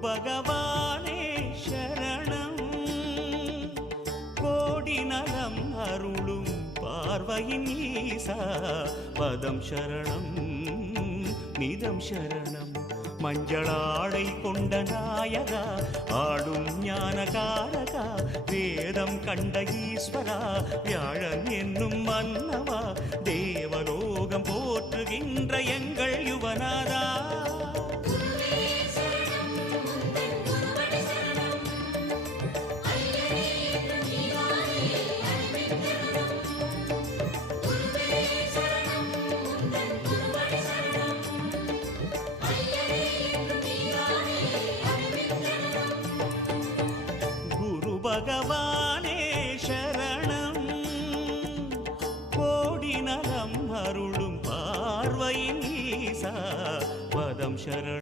பகவானே சரணம். கோடி நலம் அருளும் பார்வையின் ஈசா பதம் சரணம் நிதம் சரணம். மஞ்சளாடை கொண்ட நாயகா ஆடும் ஞானகாரகா வேதம் கண்ட ஈஸ்வரா வியாழன் என்னும் மன்னவா தேவலோகம் போற்றுகின்ற எங்கள் யுவனாதா. பகவானே சரணம். கோடி நலம் அருளும் பார்வையின் ஈசா பதம் சரணம்.